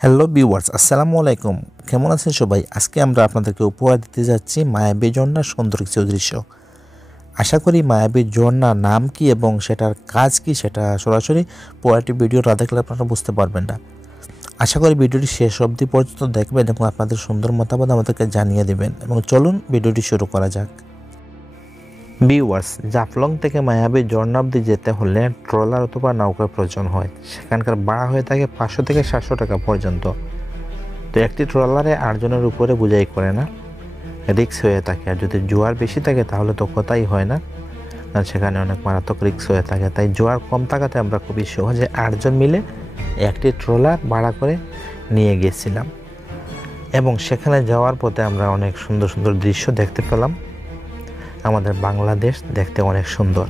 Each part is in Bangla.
হ্যালো ভিউয়ার্স, আসসালামু আলাইকুম। কেমন আছেন সবাই? আজকে আমরা আপনাদেরকে উপহার দিতে যাচ্ছি মায়াবী ঝর্ণার সুন্দর কিছু দৃশ্য। আশা করি মায়াবী ঝর্ণার নাম কি এবং সেটার কাজ কি সেটা সরাসরি পুরোটি ভিডিও না দেখলে আপনারা বুঝতে পারবেন না। আশা করি ভিডিওটি শেষ অবধি পর্যন্ত দেখবেন এবং আপনাদের সুন্দর মতামত আমাদেরকে জানিয়ে দেবেন। এবং চলুন ভিডিওটি শুরু করা যাক। ভিউয়ার্স, জাফলং থেকে মায়াবী ঝর্ণা অবধি যেতে হলে ট্রলার অথবা নৌকার প্রয়োজন হয়। সেখানকার ভাড়া হয়ে থাকে 500 থেকে 700 টাকা পর্যন্ত। তো একটি ট্রলারে 8 জনের উপরে বোঝাই করে না, রিক্স হয়ে থাকে। আর যদি জোয়ার বেশি থাকে তাহলে তো কথাই হয় না, কারণ সেখানে অনেক মারাত্মক রিক্স হয়ে থাকে। তাই জোয়ার কম থাকাতে আমরা খুবই সহজে 8 জন মিলে একটি ট্রলার ভাড়া করে নিয়ে গিয়েছিলাম। এবং সেখানে যাওয়ার পথে আমরা অনেক সুন্দর সুন্দর দৃশ্য দেখতে পেলাম। আমাদের বাংলাদেশ দেখতে অনেক সুন্দর,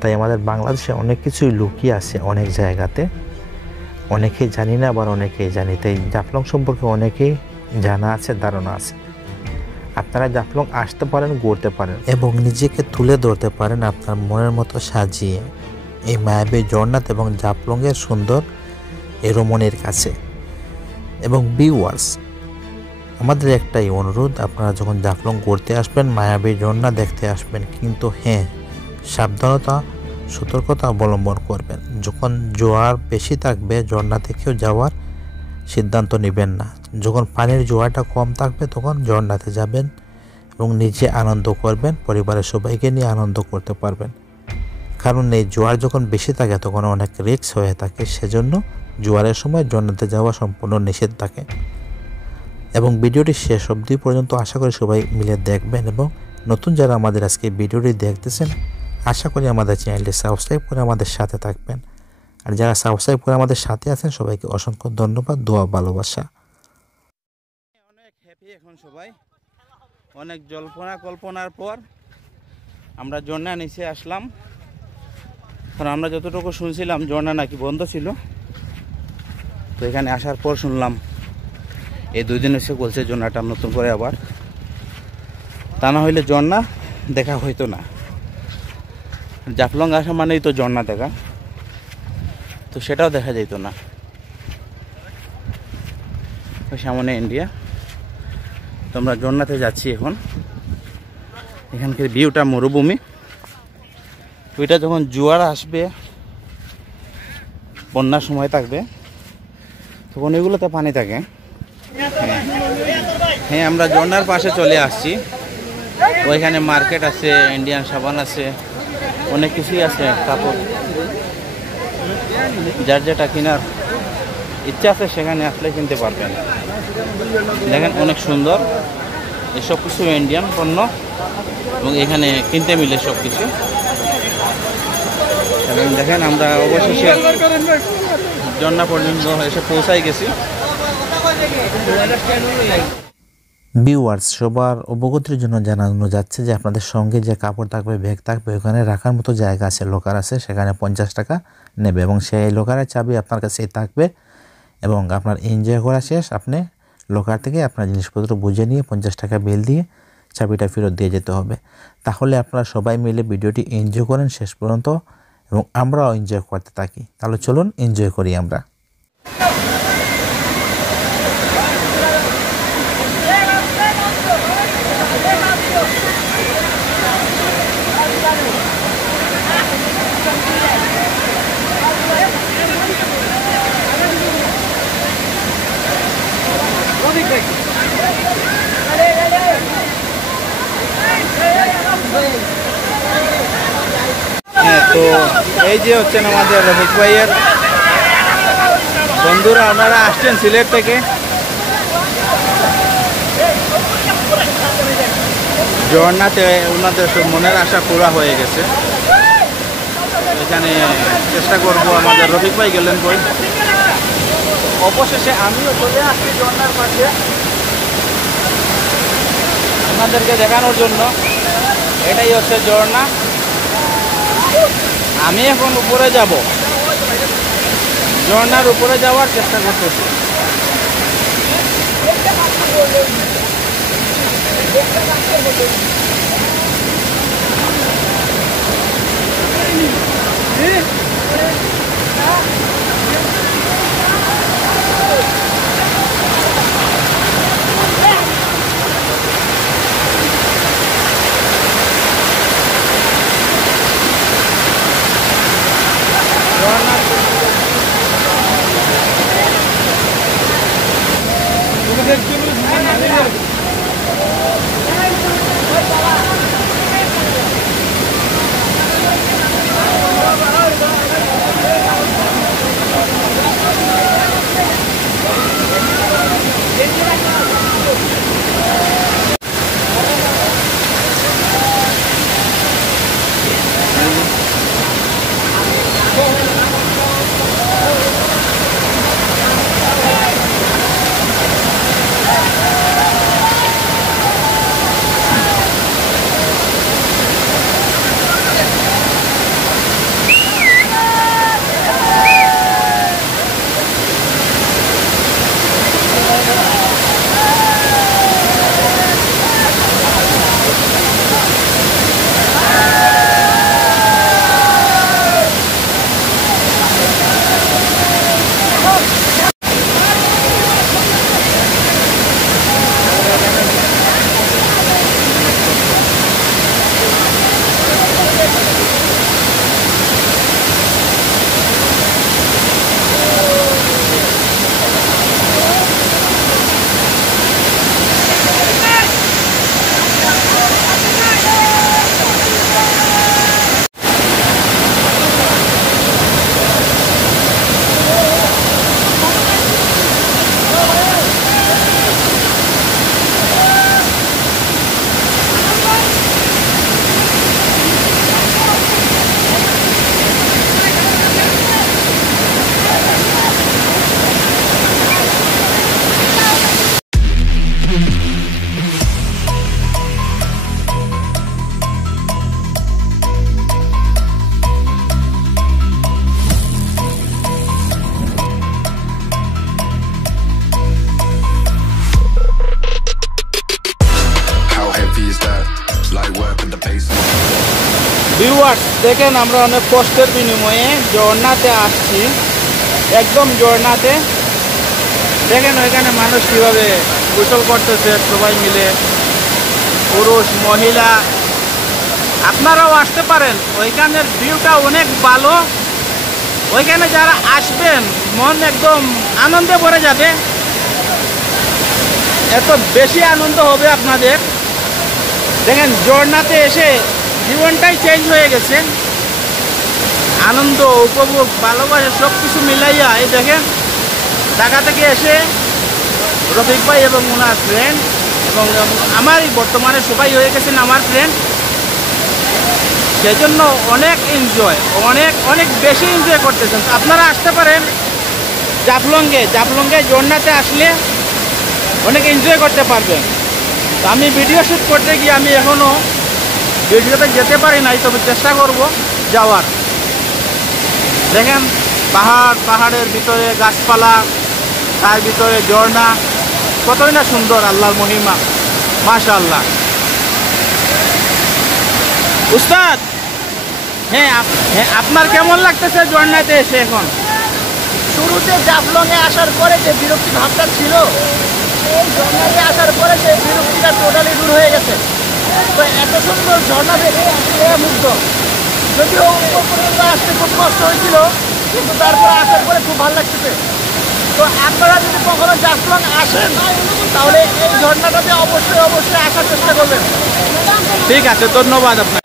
তাই আমাদের বাংলাদেশে অনেক কিছুই লুকিয়ে আছে অনেক জায়গাতে, অনেকেই জানি না, আবার অনেকেই জানি। তাই জাফলং সম্পর্কে অনেকেই জানা আছে, ধারণা আছে। আপনারা জাফলং আসতে পারেন, ঘুরতে পারেন এবং নিজেকে তুলে ধরতে পারেন আপনার মনের মতো সাজিয়ে এই মায়াবী ঝর্ণাতে এবং জাফলংয়ের সুন্দর এই রমণীর কাছে। এবং ভিউয়ার্স, আমাদের একটাই অনুরোধ, আপনারা যখন জাফলং ঘুরতে আসবেন, মায়াবী ঝর্ণা দেখতে আসবেন, কিন্তু হ্যাঁ, সাবধানতা সতর্কতা অবলম্বন করবেন। যখন জোয়ার বেশি থাকবে ঝর্ণা থেকেও যাওয়ার সিদ্ধান্ত নেবেন না। যখন পানির জোয়ারটা কম থাকবে তখন ঝর্ণাতে যাবেন এবং নিজে আনন্দ করবেন, পরিবারের সবাইকে নিয়ে আনন্দ করতে পারবেন। কারণ এই জোয়ার যখন বেশি থাকে তখন অনেক রিস্ক হয়ে থাকে, সেজন্য জোয়ারের সময় ঝর্ণাতে যাওয়া সম্পূর্ণ নিষেধ থাকে। এবং ভিডিওটি শেষ অবধি পর্যন্ত আশা করি সবাই মিলে দেখবেন। এবং নতুন যারা আমাদের আজকে ভিডিওটি দেখতেছেন, আশা করি আমাদের চ্যানেলটি সাবস্ক্রাইব করে আমাদের সাথে থাকবেন। আর যারা সাবস্ক্রাইব করে আমাদের সাথে আছেন সবাইকে অসংখ্য ধন্যবাদ, দোয়া, ভালোবাসা। অনেক হ্যাপি এখন সবাই। অনেক কল্পনার পর আমরা ঝর্ণা নিচে আসলাম। কারণ আমরা যতটুকু শুনছিলাম ঝর্ণা নাকি বন্ধ ছিল, তো এখানে আসার পর শুনলাম এই 2 দিন এসে বলছে ঝর্ণাটা নতুন করে আবার। তা না হইলে ঝর্ণা দেখা হইতো না। জাফলং আসা মানেই তো ঝর্ণা দেখা, তো সেটাও দেখা যেত না। সামনে ইন্ডিয়া, তো আমরা ঝর্ণাতে যাচ্ছি এখন। এখানকার ভিউটা মরুভূমি। ওইটা যখন জোয়ার আসবে, বন্যার সময় থাকবে, তখন এগুলোতে পানি থাকে। হ্যাঁ, আমরা ঝর্ণার পাশে চলে আসছি। ওইখানে মার্কেট আছে, ইন্ডিয়ান সাবান আছে, অনেক কিছুই আছে, কাপড়, যার যেটা কেনার ইচ্ছা আছে সেখানে আসলে কিনতে পারবেন। দেখেন অনেক সুন্দর, এসব কিছু ইন্ডিয়ান পণ্য এবং এখানে কিনতে মিলে সব কিছু। এবং দেখেন আমরা অবশেষে ঝর্ণা পর্যন্ত এসে পৌঁছাই গেছি। ভিউয়ার্স, সবার অবগতির জন্য জানানো যাচ্ছে যে আপনাদের সঙ্গে যে কাপড় থাকবে, ব্যাগ থাকবে, ওখানে রাখার মতো জায়গা আছে, লকার আছে, সেখানে 50 টাকা নেবে এবং সেই লকারের চাবি আপনার কাছেই থাকবে। এবং আপনার এনজয় করা শেষ, আপনি লকার থেকে আপনার জিনিসপত্র বুঝে নিয়ে 50 টাকা বিল দিয়ে চাবিটা ফেরত দিয়ে যেতে হবে। তাহলে আপনারা সবাই মিলে ভিডিওটি এনজয় করেন শেষ পর্যন্ত এবং আমরাও এনজয় করতে থাকি। তাহলে চলুন এনজয় করি আমরা। হ্যাঁ, তো এই যে হচ্ছেন আমাদের রফিক ভাইয়ের বন্ধুরা, ওনারা আসছেন সিলেট থেকে। ঝর্ণাতে ওনাদের সব মনের আশা পুরা হয়ে গেছে। এখানে চেষ্টা করব, আমাদের রফিক ভাই গেলেন কই। অবশেষে আমিও চলে আসছি ঝর্ণার পাশে আপনাদেরকে দেখানোর জন্য। এটাই হচ্ছে ঝর্ণা। আমি এখন উপরে যাব, ঝর্ণার উপরে যাওয়ার চেষ্টা করতেছি। ভিউয়ার্স দেখেন আমরা অনেক কষ্টের বিনিময়ে ঝর্ণাতে আসছি, একদম ঝর্ণাতে। দেখেন ওইখানে মানুষ কীভাবে গোসল করতেছে সবাই মিলে, পুরুষ মহিলা। আপনারাও আসতে পারেন, ওইখানের ভিউটা অনেক ভালো। ওইখানে যারা আসবেন মন একদম আনন্দে ভরে যাবে, এত বেশি আনন্দ হবে আপনাদের। দেখেন ঝর্ণাতে এসে জীবনটাই চেঞ্জ হয়ে গেছে। আনন্দ, উপভোগ, ভালোবাসা সব কিছু মিলাইয়া এই দেখেন ঢাকা থেকে এসে রফিক ভাই এবং ওনার ফ্রেন্ড এবং আমারই বর্তমানে সবাই হয়ে গেছেন আমার ফ্রেন্ড, সেজন্য অনেক এনজয়, অনেক অনেক বেশি এনজয় করতেছেন। আপনারা আসতে পারেন জাফলংয়ে ঝর্ণাতে আসলে অনেক এনজয় করতে পারবেন। তো আমি ভিডিও শ্যুট করতে গিয়ে আমি এখনও ভিডিওতে যেতে পারি নাই, তবে চেষ্টা করব যাওয়ার। দেখেন পাহাড়ের ভিতরে গাছপালা, তার ভিতরে ঝর্ণা, কতই না সুন্দর, আল্লাহর মহিমা, মাশাআল্লাহ। উস্তাদ, হ্যাঁ আপনার কেমন লাগতেছে ঝর্ণাতে এসে এখন? শুরুতে জাফলংয়ে আসার পরে যে বিরক্তি ভাবটা ছিল, এই ঝর্ণাতে আসার পরে সেই বিরক্তিটা টোটালি দূর হয়ে গেছে। তো এত সুন্দর ঝর্ণা দেখে আসলে মুগ্ধ। যদিও উপর পর্যন্ত আসতে খুব কষ্ট হয়েছিল, কিন্তু তারপরে আসার পরে খুব ভালো লাগতেছে। তো আপনারা যদি কখনো জাফলং আসেন তাহলে এই ঝর্ণাটাতে অবশ্যই অবশ্যই আসার চেষ্টা করবেন। ঠিক আছে, ধন্যবাদ আপনার।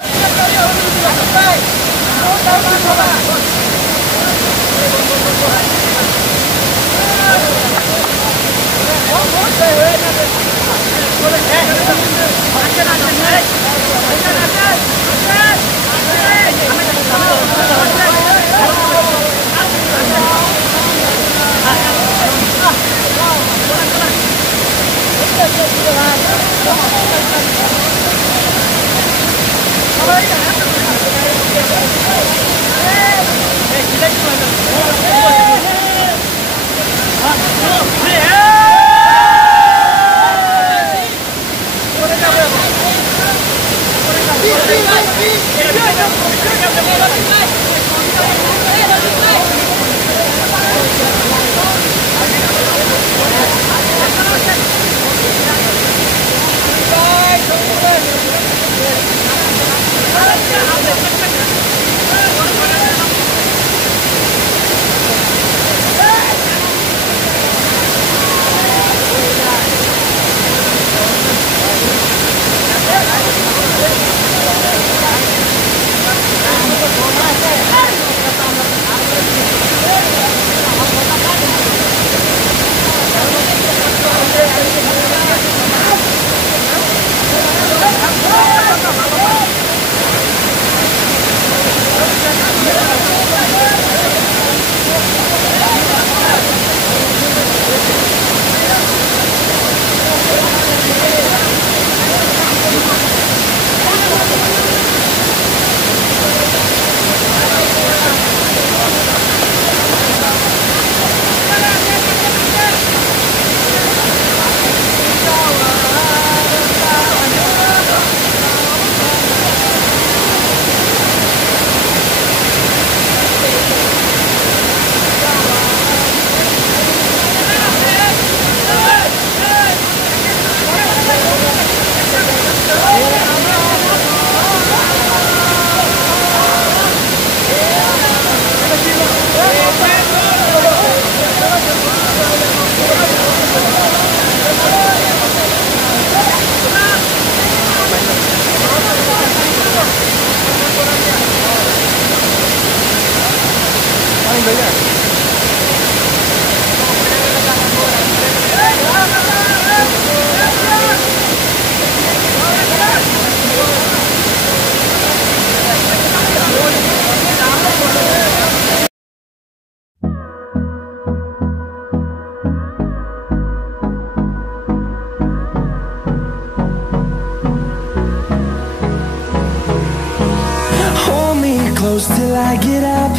Close till I get up.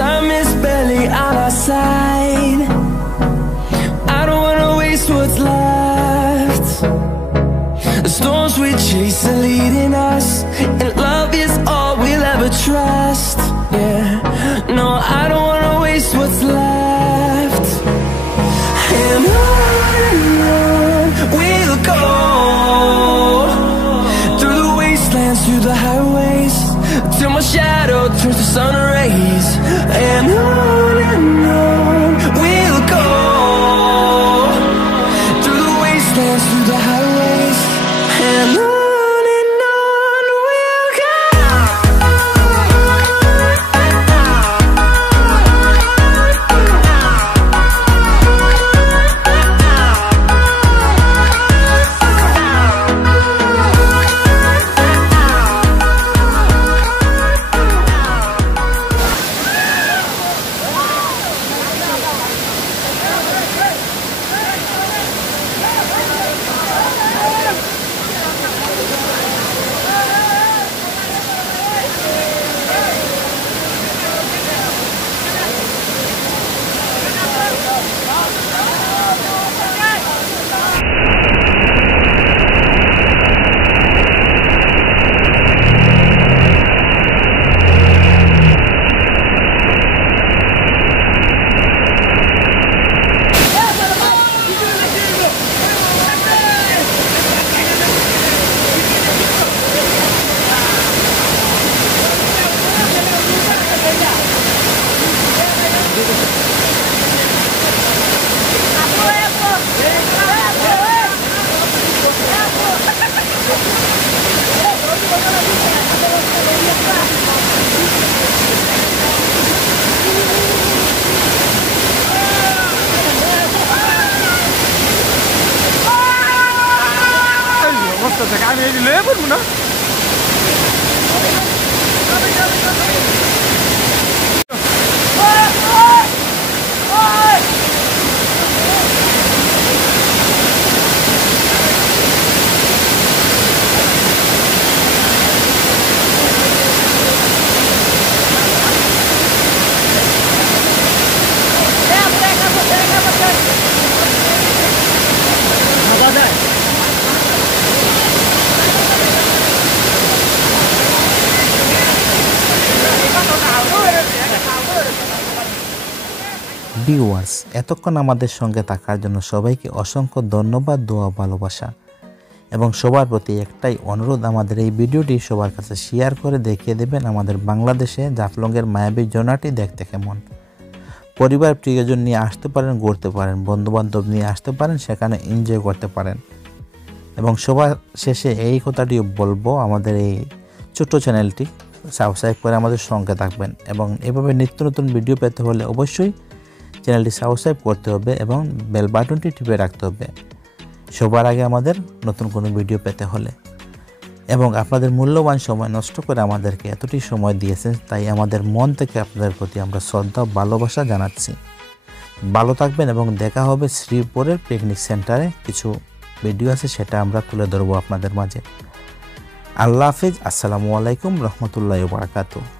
Time is barely on our side. I don't wanna waste what's left. The storms we chase are leading us, and love is all we'll ever never trust. Yeah, no, I don't wanna waste what's left. And on we'll go, through the wastelands, through the highways, till my shadow turns to sun rays. And on we'll go, through the wastelands, through the highways, and on we'll go. Viewers, এতক্ষণ আমাদের সঙ্গে থাকার জন্য সবাইকে অসংখ্য ধন্যবাদ, দোয়া, ভালোবাসা এবং সবার প্রতি একটাই অনুরোধ, আমাদের এই ভিডিওটি সবার কাছে শেয়ার করে দেখিয়ে দেবেন আমাদের বাংলাদেশে জাফলংয়ের মায়াবী জোনাটি দেখতে কেমন। পরিবার প্রিয়জন নিয়ে আসতে পারেন, ঘুরতে পারেন, বন্ধুবান্ধব নিয়ে আসতে পারেন, সেখানে এনজয় করতে পারেন। এবং সবার শেষে এই কথাটিও বলবো, আমাদের এই ছোট্ট চ্যানেলটি সাবস্ক্রাইব করে আমাদের সঙ্গে থাকবেন এবং এভাবে নিত্য নতুন ভিডিও পেতে হলে অবশ্যই চ্যানেলটি সাবস্ক্রাইব করতে হবে এবং বেল বাটনটি টিপে রাখতে হবে সবার আগে আমাদের নতুন কোনো ভিডিও পেতে হলে। এবং আপনাদের মূল্যবান সময় নষ্ট করে আমাদেরকে এতটি সময় দিয়েছেন, তাই আমাদের মন থেকে আপনাদের প্রতি আমরা শ্রদ্ধা ও ভালোবাসা জানাচ্ছি। ভালো থাকবেন এবং দেখা হবে শ্রীপুরের পিকনিক সেন্টারে। কিছু ভিডিও আছে, সেটা আমরা তুলে ধরবো আপনাদের মাঝে। আল্লাহ হাফিজ, আসসালামু আলাইকুম রহমতুল্লাহি ওয়া বারাকাতুহু।